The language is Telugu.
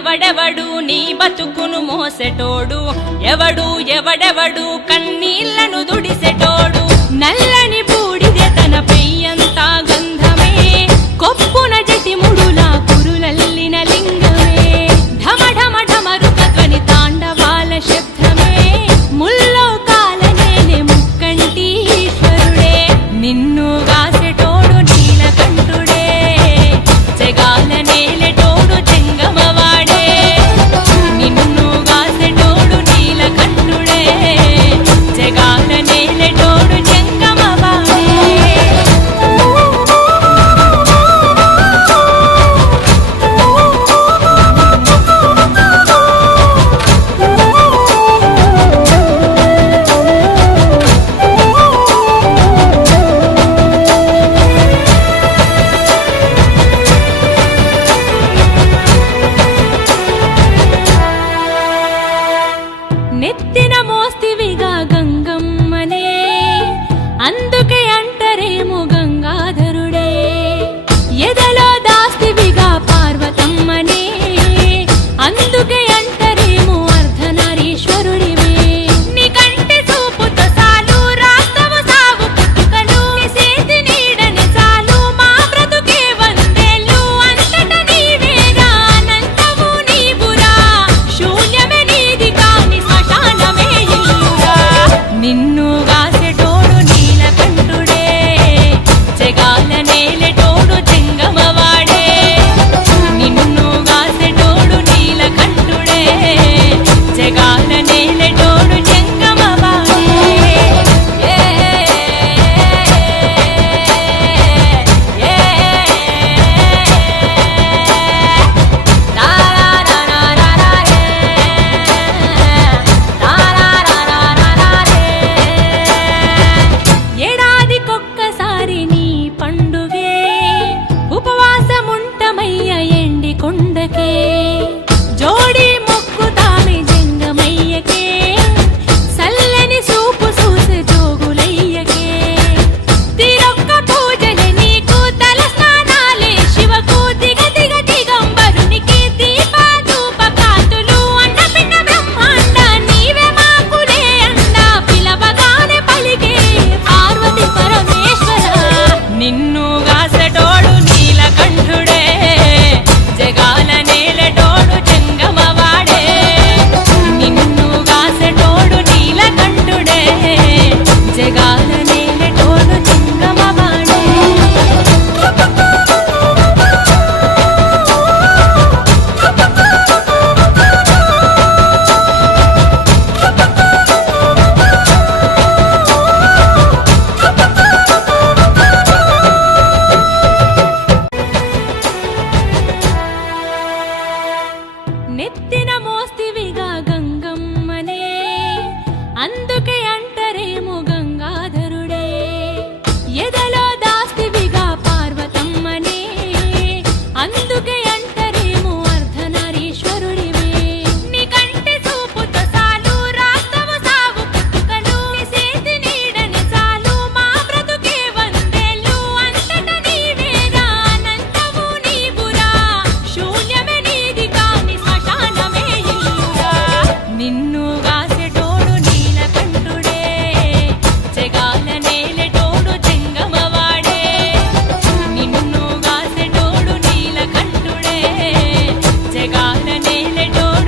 ఎవడెవడు నీ బతుకును మోసెటోడు ఎవడు ఎవడెవడు కన్నీళ్లను దుడిసెటోడు నల్లని బూడిదే తన పెయ్యంతా గంధమే కొప్పున జటిముడులా కురులల్లిన లింగమే ఢమ ఢమ ఢమరుక ధ్వని తాండవాల శబ్దమే ముల్లోకాల నేలే ముక్కంటి ఈశ్వరుడే నిన్ను గాసెటోడు నీలకంఠుడే జగాల నేలెటోడు చెంగమవాడే నిన్ను గాసెటోడు నీలకంఠుడే జగాల నేలెటోడు చెంగమవాడే నెత్తిన మోస్తివిగా గంగమ్మనే అందుకే అంటరేమో గంగాధరుడే ఎదలో దాస్తివిగా పార్వతమ్మనే అందుకే అంటరేమో అర్ధనారీశ్వరుడివే నీ కంటి చూపుతో సాలు రాస్తవు సాగు పుట్టుకలు నీ చేతి నీడని చాలు మా బ్రతుకే వందేళ్ళు అంతట నీవేరా అనంతము నీవురా శూన్యమే నీది కాని శ్మశానమే ఇల్లురా నిన్ను గాసెటోడు నీలకంఠుడే జగాల నేలెటోడు చెంగమవాడే నిన్ను గాసెటోడు నీలకంఠుడే జగాల నేలెటోడు చెంగమవాడే ఏడాదికొక్కసారి నీ పండుగే ఉపవాసముంటమయ్య ఎండి కొండకే జోడి మొక్కుతామి జంగమయ్యకే సల్లని సూపు చూసే జోగులయ్యకే తిరొక్క పూజలే నీకు తల స్నానాలే శివకు దిగ దిగ దిగంబరునికి దీప ధూప కాతులు అన్నపిన్న బ్రహ్మాండ నీవే మాకులే అండ పిలవగానే పలికే పార్వతి పరమేశ్వర నిన్ను గాసెటోడు నీలకంఠుడే జగాల నేలెటోడు చెంగమవాడే నిన్ను గాసెటోడు నీలకంఠుడే జగాల నేలెటోడు చెంగమవాడే నెత్తిన మోస్తివిగా గంగమ్మనే అందుకే అంటరేమో గంగాధరుడే ఎదలో దాస్తివిగా పార్వతమ్మనే అందుకే అంటరేమో అర్ధనారీశ్వరుడివే నీ కంటి చూపుతో సాలు రాస్తవు సాగు పుట్టుకలు నీ చేతి నీడని చాలు మా బ్రతుకే వందేళ్ళు అంతట నీవేరా అనంతము నీవురా శూన్యమే నీది కాని శ్మశానమే ఇల్లురా నిన్ను గాసెటోడు నీలకంఠుడే జగాల నేలెటోడు చెంగమవాడే నిన్ను గాసెటోడు నీలకంఠుడే జగాల నేలెటోడు